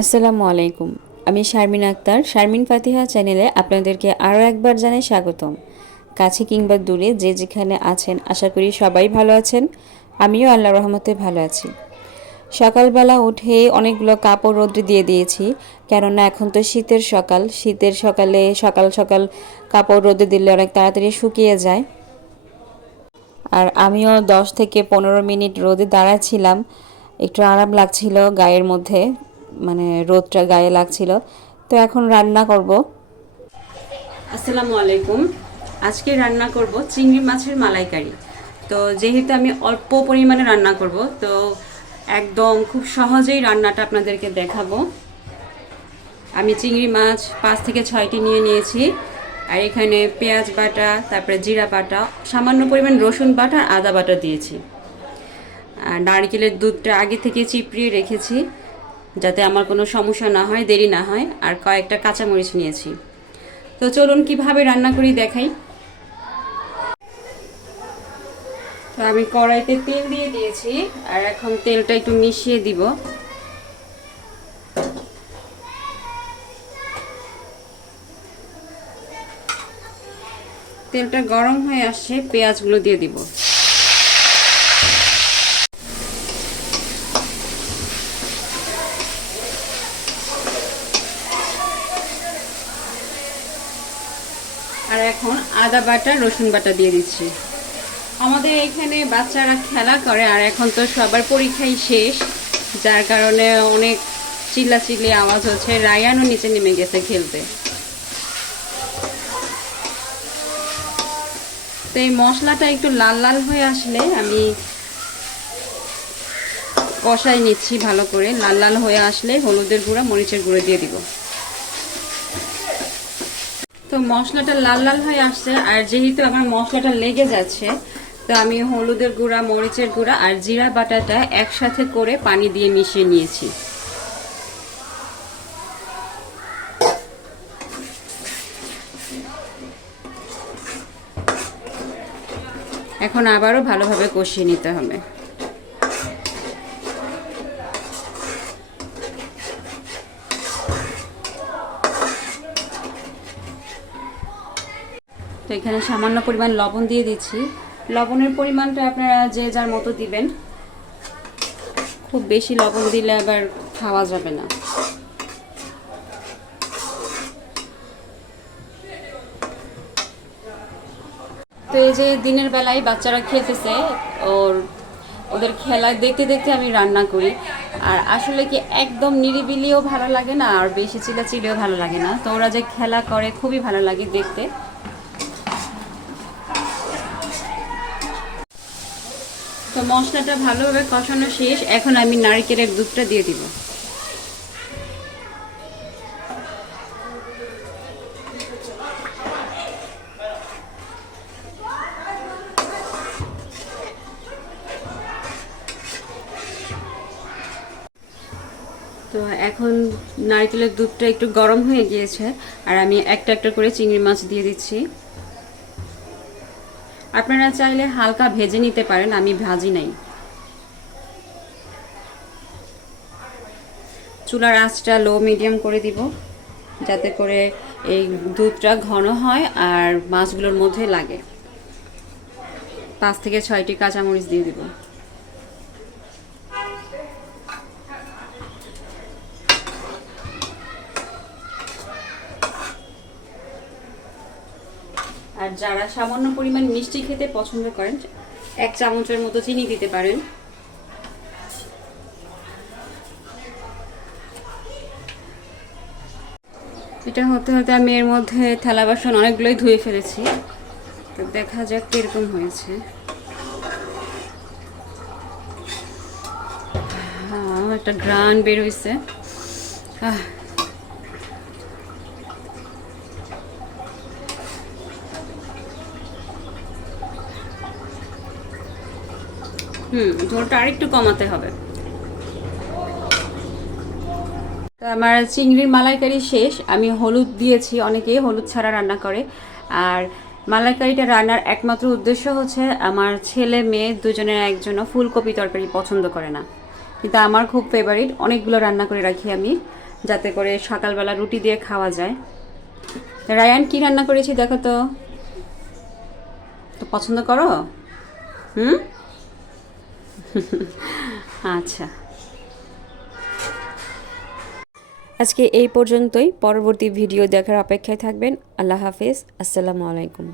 আসসালামু আলাইকুম। আমি শারমিন আক্তার। শারমিন ফাতিহা চ্যানেলে আপনাদেরকে আরও একবার জানাই স্বাগতম। কাছে কিংবা দূরে যে যেখানে আছেন, আশা করি সবাই ভালো আছেন। আমিও আল্লাহ রহমতে ভালো আছি। সকালবেলা উঠে অনেকগুলো কাপড় রোদ্রে দিয়ে দিয়েছি, কেননা এখন তো শীতের সকাল। শীতের সকালে সকাল সকাল কাপড় রোদে দিলে অনেক তাড়াতাড়ি শুকিয়ে যায়। আর আমিও দশ থেকে পনেরো মিনিট রোদে দাঁড়াচ্ছিলাম। একটু আরাম লাগছিল গায়ের মধ্যে। মানে রোদটা গায়ে লাগছিল। তো এখন রান্না করব। আসসালামু আলাইকুম। আজকে রান্না করব চিংড়ি মাছের মালাইকারি। তো যেহেতু আমি অল্প পরিমাণে রান্না করব, তো একদম খুব সহজেই রান্নাটা আপনাদেরকে দেখাবো। আমি চিংড়ি মাছ পাঁচ থেকে ছয়টি নিয়ে নিয়েছি। আর এখানে পেঁয়াজ বাটা, তারপরে জিরা বাটা, সামান্য পরিমাণ রসুন বাটা আদা বাটা দিয়েছি। আর নারকেলের দুধটা আগে থেকে চিপড়িয়ে রেখেছি। যাতে আমার কোনো সমস্যা না হয়, দেরি না হয়, আর কয়েকটা কাঁচামরিচ নিয়েছি। তো চলুন কীভাবে রান্না করি দেখাই। তো আমি কড়াইতে তেল দিয়ে দিয়েছি, আর এখন তেলটা একটু মিশিয়ে দিব। তেলটা গরম হয়ে আসছে, পেঁয়াজগুলো দিয়ে দিব। আর এখন আদা বাটা, রসুন বাটা দিয়ে দিচ্ছি। আমাদের এখানে বাচ্চারা খেলা করে আর এখন তো সবার পরীক্ষাই শেষ, যার কারণে অনেক চিল্লাচিল্লি আওয়াজ হচ্ছে। রায়ানও নিচে নেমে গেছে খেলতে। তো এই মশলাটা একটু লাল লাল হয়ে আসলে আমি কষাই নিচ্ছি ভালো করে। লাল লাল হয়ে আসলে হলুদের গুঁড়া, মরিচের গুঁড়ো দিয়ে দিব। তো মশলাটা লাল লাল হয়ে আসছে, আর যেহেতু আমার মশলাটা লেগে যাচ্ছে, তো আমি হলুদের গুঁড়া, মরিচের গুঁড়া আর জিরা বাটাটা একসাথে করে পানি দিয়ে মিশিয়ে নিয়েছি। এখন আবারও ভালোভাবে কষিয়ে নিতে হবে। তো এখানে সামান্য পরিমাণ লবণ দিয়ে দিচ্ছি। লবণের পরিমাণটা আপনারা যে যার মতো দিবেন। খুব বেশি লবণ দিলে আবার খাওয়া যাবে না। তো এই যে দিনের বেলায় বাচ্চারা খেতেছে, ওর, ওদের খেলা দেখতে দেখতে আমি রান্না করি। আর আসলে কি একদম নিরিবিলিও ভালো লাগে না, আর বেশি চিলাচিলিও ভালো লাগে না। তো ওরা যে খেলা করে খুবই ভালো লাগে দেখতে। তো মশলাটা ভালোভাবে কষানো শেষ। এখন আমি নারকেলের দুধটা দিয়ে দিব। তো এখন নারকেলের দুধটা একটু গরম হয়ে গিয়েছে, আর আমি একটা একটা করে চিংড়ি মাছ দিয়ে দিচ্ছি। আপনারা চাইলে হালকা ভেজে নিতে পারেন, আমি ভাজি নাই। চুলার আঁচটা লো মিডিয়াম করে দিব, যাতে করে এই দুধটা ঘন হয় আর মাছগুলোর মধ্যে লাগে। পাঁচ থেকে ছয়টি কাঁচামরিচ দিয়ে দিব। আর যারা সামান্য পরিমাণ মিষ্টি খেতে পছন্দ করেন, এক চামচের মতো চিনি দিতে পারেন। এটা হতে হতে আমি এর মধ্যে থালা বাসন অনেকগুলোই ধুয়ে ফেলেছি। তো দেখা যাক কীরকম হয়েছে। হ্যাঁ একটা গ্রান বের হয়েছে আহ হুম, ঝোলটা আরেকটু কমাতে হবে। আমার চিংড়ির মালাইকারি শেষ। আমি হলুদ দিয়েছি, অনেকেই হলুদ ছাড়া রান্না করে। আর মালাইকারিটা রান্নার একমাত্র উদ্দেশ্য হচ্ছে আমার ছেলে, মেয়ে দুজনের একজনও ফুলকপি তরকারি পছন্দ করে না। কিন্তু আমার খুব ফেভারিট অনেকগুলো রান্না করে রাখি আমি, যাতে করে সকালবেলা রুটি দিয়ে খাওয়া যায়। রায়ান, কি রান্না করেছি দেখো তো? তো পছন্দ করো? হুম? আচ্ছা। আজকে এই পর্যন্তই। পরবর্তী ভিডিও দেখার অপেক্ষায় থাকবেন। আল্লাহ হাফিজ। আসসালামু আলাইকুম।